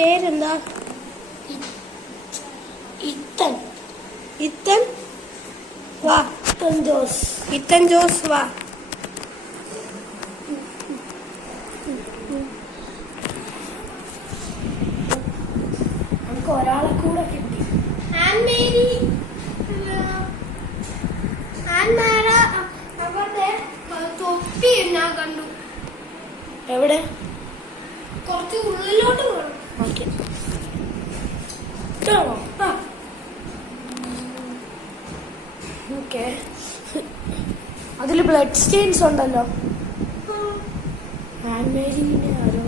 പേരെന്താ? ഇത്തൻ. ഇത്തൻ വാ. ഇത്തൻ ജോസ് വാ. നമുക്ക് ഒരാളെ കൂടെ കിട്ടി. അവരുടെ തൊപ്പി ഞാൻ കണ്ടു. എവിടെ? കുറച്ച് ഉള്ളിലോട്ട് പോകണം. Okay, okay. അതില് ബ്ലഡ് സ്റ്റെയിൻസ് ഉണ്ടല്ലോ. ആൻമേരിനെ ആരോ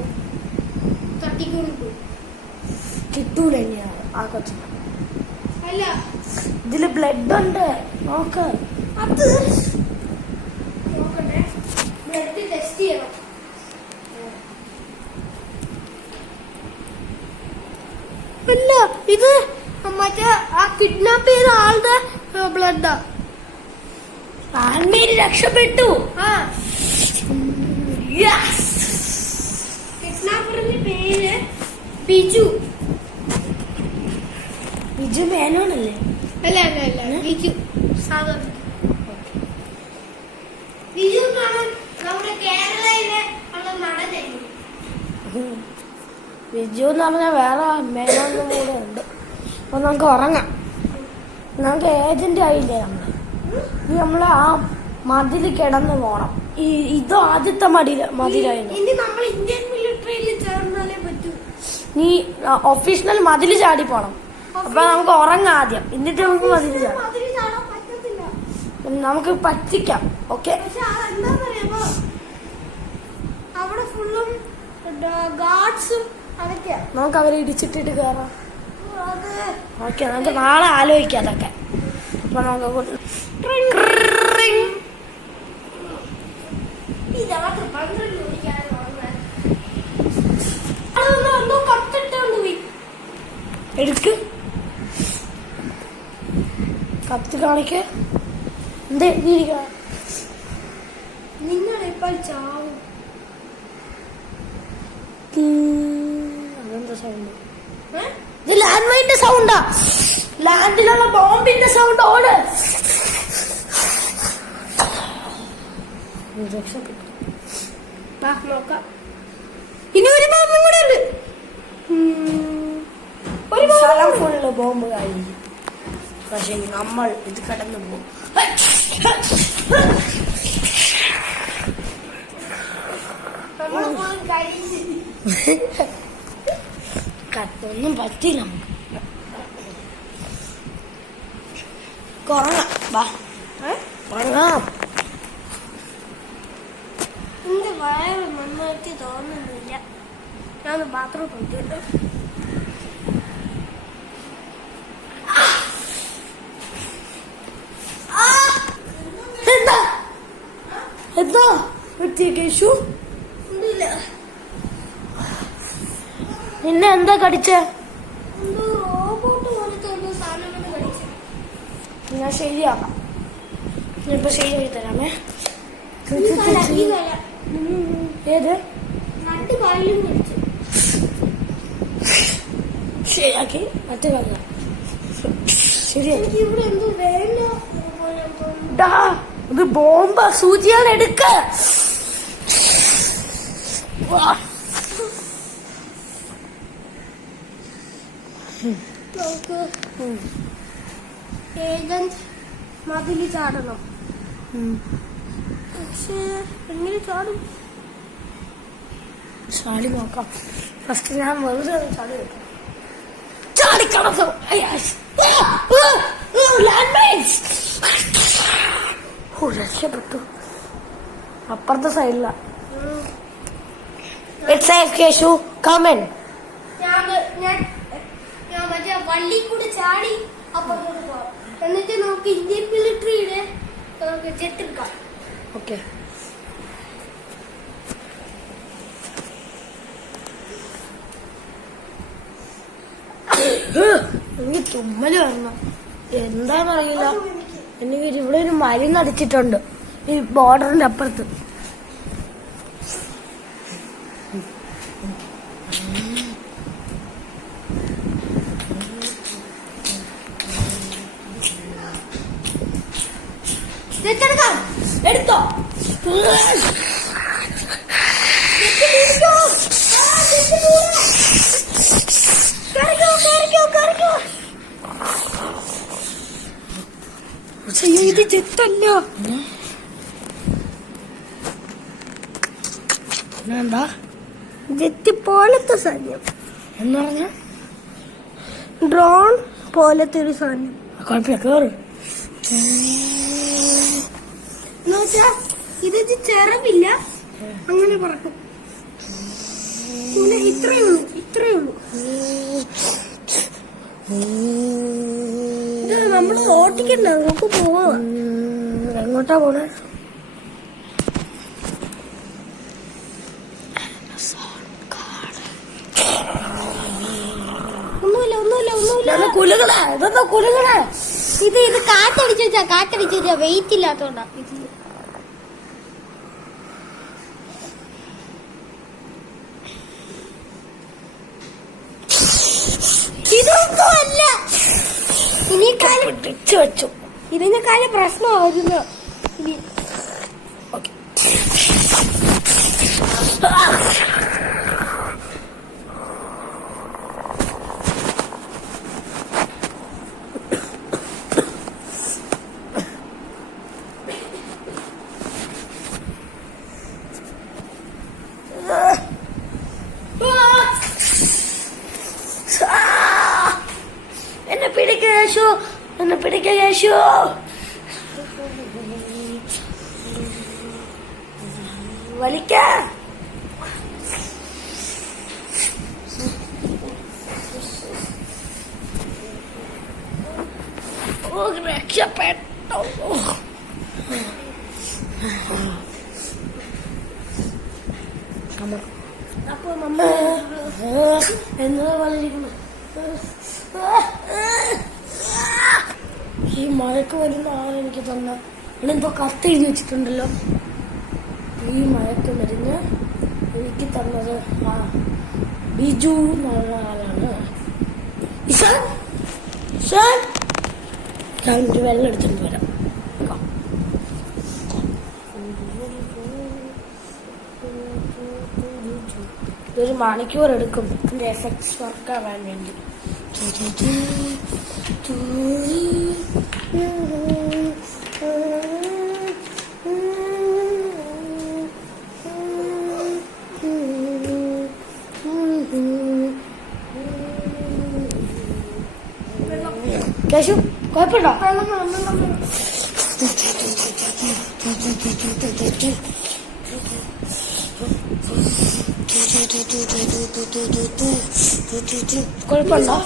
തട്ടിക്കൊണ്ട് കിട്ടൂല ആ കൊച്ചിന്. അല്ല, ഇതില് ബ്ലഡ് ഉണ്ട്. നോക്ക്. അത് നോക്കട്ടെ. ബ്ലഡ് ടെസ്റ്റ് ചെയ്യണം. അല്ല, ഇത് മറ്റേ ആ കിഡ്നാപ്പ് ചെയ്ത ആളുടെ ബ്ലഡാ. ആൻമേരി രക്ഷപ്പെട്ടു. കിഡ്നാപ്പറിന്റെ പേര് ബിജു. ബിജു മേനോനല്ലേ? അല്ല അല്ല അല്ല, ബിജു സാധാരണ. ബിജു നമ്മുടെ കേരളയിലെ നടനായിരുന്നു. ബിജു എന്ന് പറഞ്ഞാൽ വേറെ മേനോന്നും കൂടെ ഉണ്ട്. അപ്പൊ നമുക്ക് ഉറങ്ങാം. നമുക്ക് ഏജന്റ് ആയില്ലേ നമ്മള്. നമ്മള് ആ മതില് കിടന്ന് പോണം. ഇത് ആദ്യത്തെ മതിലായിരുന്നു. നീ ഒഫീഷ്യൽ മതില് ചാടി പോണം. അപ്പൊ നമുക്ക് ഉറങ്ങാം ആദ്യം, എന്നിട്ട് നമുക്ക് മതില് ചാടാം. നമുക്ക് പറ്റിക്കാം. ഓക്കെ, അവിടെ ഫുള്ളും ഗാർഡ്സും നമുക്ക് അവരെ ഇടിച്ചിട്ടിട്ട് കയറാം. ഓക്കെ, നമുക്ക് നാളെ ആലോചിക്കാം അതൊക്കെ. അപ്പൊ നമുക്ക് എടുക്ക്, കത്തി കാണിക്ക. എന്തേ നിങ്ങളിപ്പോൾ ചാവും. അതെന്താ സൗണ്ട്? ഇത് ലാൻഡ് മൈനിന്റെ സൗണ്ടാ. ലാൻഡിലുള്ള ബോംബിന്റെ സൗണ്ട്. ഓട്. നോക്കാം. ഇനി ഒരു ബോംബും കൂടെ ഉണ്ട്. ഒരു സ്ഥലം ഫുള്ള് ബോംബ് കഴിഞ്ഞു. പക്ഷെ നമ്മൾ ഇത് കടന്നു പോകും. ഒന്നും പറ്റില്ല. നമുക്ക് ഉറങ്ങാം. വാ, ഉറങ്ങാം. എന്റെ വയറ് നന്നായിട്ട് തോന്നുന്നില്ല. ഞാൻ ബാത്റൂം പോയിട്ടുണ്ട്. എന്താ എന്താ പറ്റിയ കേശു? നിന്നെ എന്താ കടിച്ചേ? ഞാൻ ശരിയാക്കാം. ഇപ്പൊ ശരിയാക്കി തരാമേ. ഏത് ശരിയാക്കി മറ്റേ കാര്യം ശരിയാക്കി. ഇത് ബോംബ് സൂചിയാണ്. എടുക്ക. നമുക്ക് ഏജന്റ് മതില് ചാടണം. പക്ഷേ എങ്ങനെ ചാടും? ചാടി നോക്കാം. ഫസ്റ്റ് ഞാൻ വെറുതെ ചാടി വെക്കാം. ചാടിക്കണം. രക്ഷപ്പെട്ടു. അപ്പുറത്തെ സൈഡില. It's safe Keshu. Come in. ഞാൻ മറ്റേ വള്ളി കൂടെ ചാടി അപ്പുറത്തോട്ട് പോവാം. എന്നിട്ട് നമുക്ക് ഇന്ത്യൻ മിലിറ്ററിയുടെ ജെറ്റ് എടുക്കാം. ഓക്കെ. എനിക്ക് തുമ്മല് വരണം. എന്താന്നറിയില്ല. എനിക്ക് ഇവിടെ ഒരു മരുന്ന് അടിച്ചിട്ടുണ്ട് ഈ ബോർഡറിന്റെ അപ്പുറത്ത്. എടുത്തോ. ഇത് ചെത്തല്ല. എന്താ ജെറ്റ് പോലത്തെ സാധനം എന്ന് പറഞ്ഞ ഡ്രോൺ പോലത്തെ ഒരു സാധനം. കുഴപ്പമില്ല, കേറ്. എന്നുവെച്ചാ ഇത് ചെറുവില്ല, അങ്ങനെ പറക്കും. ഇത്രയേ ഉള്ളൂ. ഇത് നമ്മള് ഓട്ടിക്കണ്ട, നമുക്ക് പോവാ. എങ്ങോട്ടാ പോണേ? ഒന്നുമില്ല. കുലുകളെ ഇതൊന്നും കുലുകളെ. ഇത് കാറ്റടിച്ചു വെച്ചാ വെയിറ്റ് ഇല്ലാത്തോണ്ടാ. ഇതൊന്നും അല്ല. ഇതിനേക്കാളും വെച്ചു. ഇതിനേക്കാളും പ്രശ്നമായിരുന്നു ഇനി. എന്നെ പിടിക്ക യേശു. വലിക്ക. രക്ഷപ്പെട്ടോ. അപ്പൊ നമ്മൾ എന്നതാ പറഞ്ഞിരിക്കുന്നു. ഈ മഴക്ക് വരുന്ന ആളെനിക്ക് തന്ന എന്തോ കത്ത് എഴുതി വെച്ചിട്ടുണ്ടല്ലോ. ഈ മഴക്ക് മരുന്ന് എനിക്ക് തന്നത് ബിജു എന്നുള്ള ആളാണ്. ഞാൻ ഒരു വെള്ളം എടുത്തിട്ട് വരാം. ഇതൊരു മണിക്കൂർ എടുക്കും ഇതിന്റെ എഫക്ട്സ് വർക്കാവാൻ വേണ്ടി. കേശു കുഴപ്പമുണ്ടോ? കുഴപ്പമുണ്ടോ?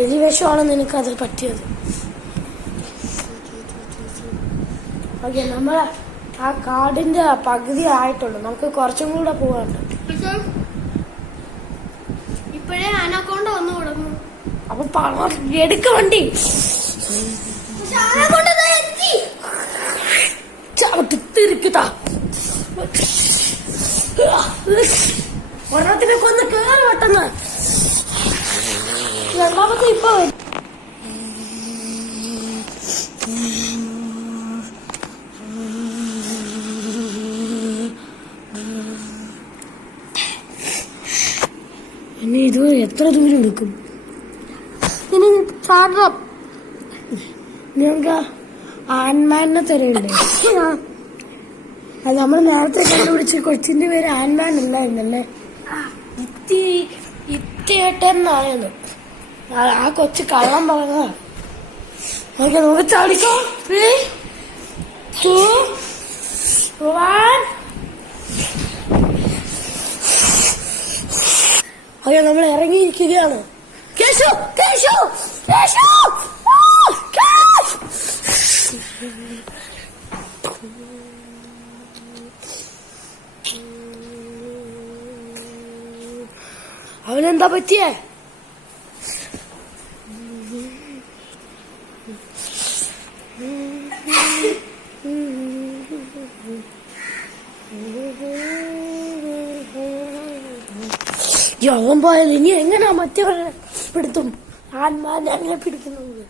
എലിവേഷമാണ് നിനക്ക് അതിൽ പറ്റിയത്. ഓക്കെ, നമ്മള് ആ കാടിന്റെ പകുതി ആയിട്ടുള്ളൂ. നമുക്ക് കുറച്ചും കൂടെ പോകാനുണ്ട്. ഇപ്പോഴേ അനക്കൊണ്ട വന്നു തുടങ്ങും. അപ്പൊ എടുക്ക വണ്ടി. ചവിട്ടിത്തിരിക്കട്ടാ. ഒരെണ്ണത്തിനൊക്കെ ഒന്ന് കേറി പെട്ടെന്ന്. രണ്ടാമത്തെ ഇപ്പൊ ഇനി ഇത് എത്ര ദൂരം എടുക്കും? ഇനി ചാടാം. ഞങ്ങൾക്ക് ആൻമാനെ തരണ്ടേ? അത് നമ്മൾ നേരത്തെ കണ്ടുപിടിച്ച കൊച്ചിന്റെ പേര് ആൻമാൻ അല്ലായിരുന്നല്ലേ? ഇത്തിയേട്ടെന്നായിരുന്നു. ആ കൊച്ചു കള്ളം പറഞ്ഞതാ. ഓക്കെ, നമുക്ക് ചാടിക്കോ. 3, 2, 1. ഓക്കെ, നമ്മൾ ഇറങ്ങിയിരിക്കുകയാണ്. കേശു കേശു കേശു. അവനെന്താ പറ്റിയേ? അവൻ പോയാൽ ഇനി എങ്ങനെയാ മറ്റവരെ പിടുത്തും ആത്മാവിനെ അങ്ങനെ പിടിക്കുന്നത്?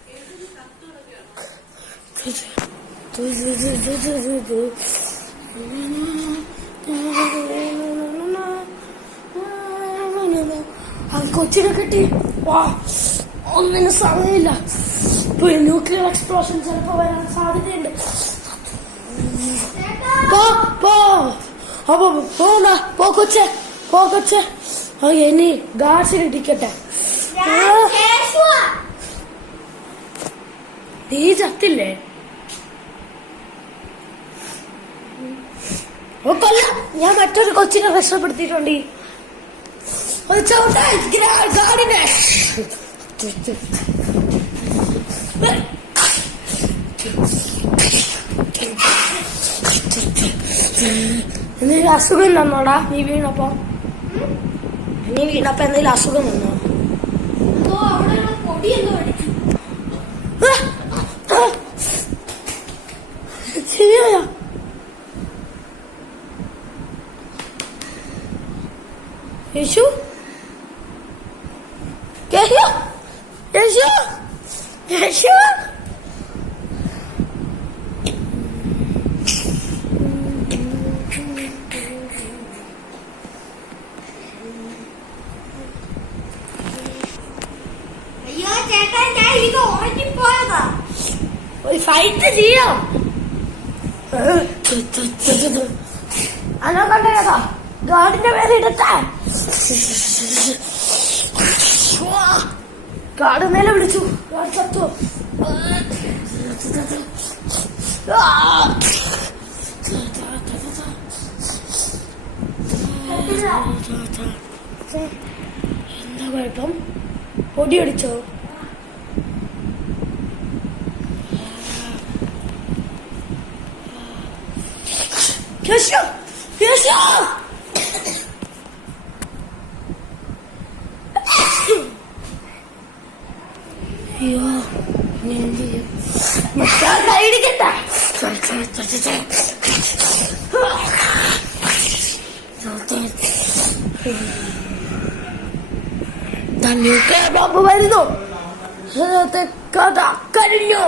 കൊച്ചിനെ കിട്ടി. വാ, ഒന്നിനും സമയമില്ല. ഇപ്പൊ ന്യൂക്ലിയർ എക്സ്പ്ലോഷൻ ചിലപ്പോ വരാൻ സാധ്യതയുണ്ട്. പോ കൊച്ചെ, പോ കൊച്ചെ. ഇനി ഗാർഡ്സിന് ഇടിക്കട്ടെ. നീ ചത്തില്ലേ? കൊല്ല, ഞാൻ മറ്റൊരു കൊച്ചിനെ രക്ഷപ്പെടുത്തിയിട്ടുണ്ട്. ഗാർഡിനെ എന്തെങ്കിലും അസുഖം തന്നോടാ? നീ വീണപ്പോ എന്തെങ്കിലും അസുഖം വന്നോ? ശരിയായോ? യേശു, യേശു, യേശു, യേശു. അയ്യോ ചേട്ടാ, ഞാൻ ഇത് ഉറങ്ങിപ്പോയതാ. ഒരു ഫൈറ്റ് ചെയ്യാം. അനോ കണ്ടേക്കാ ഗാർഡിന്റെ പേര് ഇടത്താ. ഗാർഡ് മേലെ വിളിച്ചു. ഗാർഡ് ചത്തു. എന്താ കുഴപ്പം? പൊടി അടിച്ചോ? യേശു, യേശു. അയ്യോ, ഞാൻ എന്ത് ചെയ്യും? കൈടിക്കട്ട. ന്യൂക്ലിയർ ബോംബ് വരുന്നു. കഥ കഴിഞ്ഞു.